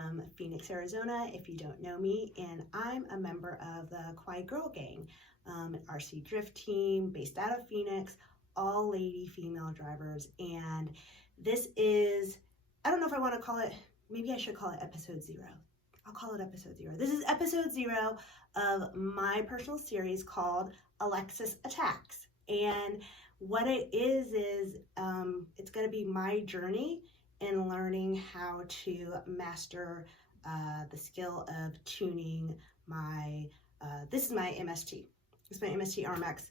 from Phoenix, Arizona, if you don't know me, and I'm a member of the Quiet Girl Gang, an RC drift team based out of Phoenix, all lady female drivers. And this is, I don't know if I want to call it, maybe I should call it episode 0. I'll call it episode 0. This is episode 0 of my personal series called Alexis Attacks. And what it is it's going to be my journey in learning how to master the skill of tuning my, this is my MST. It's my MST RMX.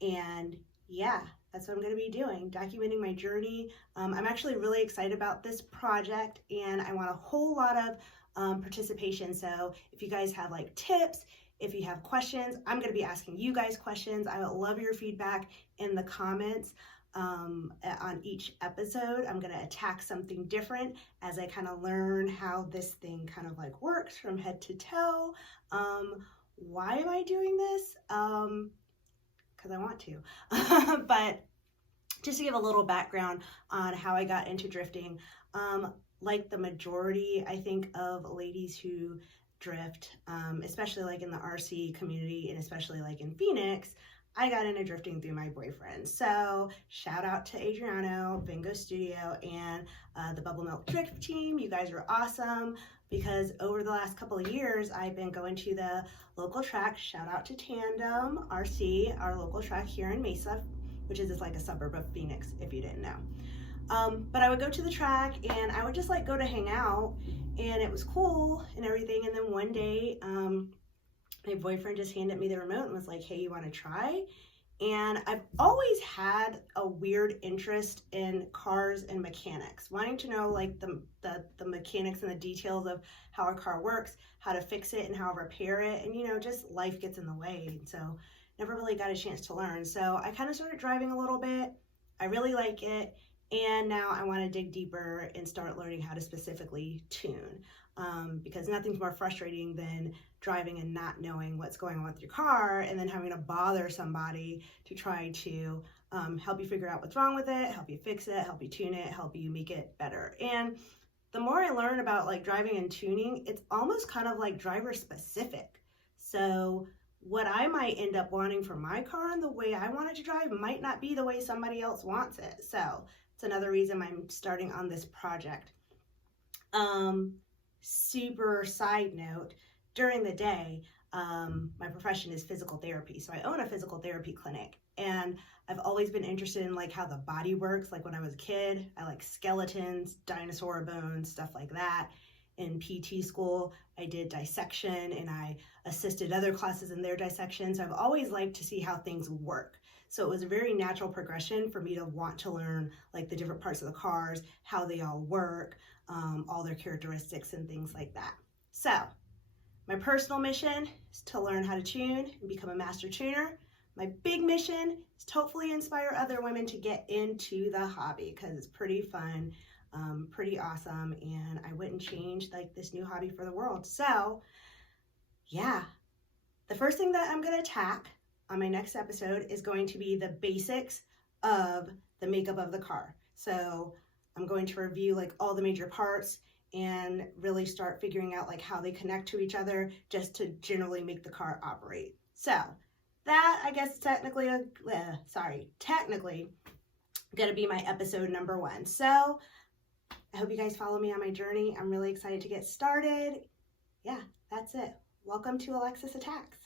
And yeah, that's what I'm going to be doing, documenting my journey. I'm actually really excited about this project, and I want a whole lot of participation. So if you guys have like tips, if you have questions, I'm going to be asking you guys questions. I would love your feedback in the comments on each episode. I'm going to attack something different as I kind of learn how this thing kind of like works from head to toe. Why am I doing this? Because I want to. But just to give a little background on how I got into drifting, like the majority, I think, of ladies who drift, especially like in the RC community and especially like in Phoenix, I got into drifting through my boyfriend. So shout out to Adriano, Bingo Studio, and the Bubble Milk Drift team. You guys are awesome, because over the last couple of years, I've been going to the local track. Shout out to Tandem RC, our local track here in Mesa, which is just like a suburb of Phoenix, if you didn't know. But I would go to the track and I would just like go to hang out, and it was cool and everything. And then one day, my boyfriend just handed me the remote and was like, hey, you want to try? And I've always had a weird interest in cars and mechanics, wanting to know like the mechanics and the details of how a car works, how to fix it and how to repair it. And, you know, just life gets in the way. And so never really got a chance to learn. So I kind of started driving a little bit. I really like it. And now I want to dig deeper and start learning how to specifically tune, because nothing's more frustrating than driving and not knowing what's going on with your car, and then having to bother somebody to try to help you figure out what's wrong with it, help you fix it, help you tune it, help you make it better. And the more I learn about like driving and tuning, it's almost kind of like driver specific. So what I might end up wanting for my car and the way I want it to drive might not be the way somebody else wants it. So it's another reason I'm starting on this project. Super side note, during the day, my profession is physical therapy. So I own a physical therapy clinic, and I've always been interested in like how the body works. Like when I was a kid, I like skeletons, dinosaur bones, stuff like that. In PT school, I did dissection and I assisted other classes in their dissection. So I've always liked to see how things work. So it was a very natural progression for me to want to learn like the different parts of the cars, how they all work, all their characteristics and things like that. So my personal mission is to learn how to tune and become a master tuner. My big mission is to hopefully inspire other women to get into the hobby, because it's pretty fun, pretty awesome, and I wouldn't change like this new hobby for the world. So yeah, the first thing that I'm going to attack on my next episode is going to be the basics of the makeup of the car. So I'm going to review like all the major parts and really start figuring out like how they connect to each other, just to generally make the car operate. So that, I guess, technically gonna be my episode number 1. So I hope you guys follow me on my journey. I'm really excited to get started. Yeah, that's it. Welcome to Alexis Attacks.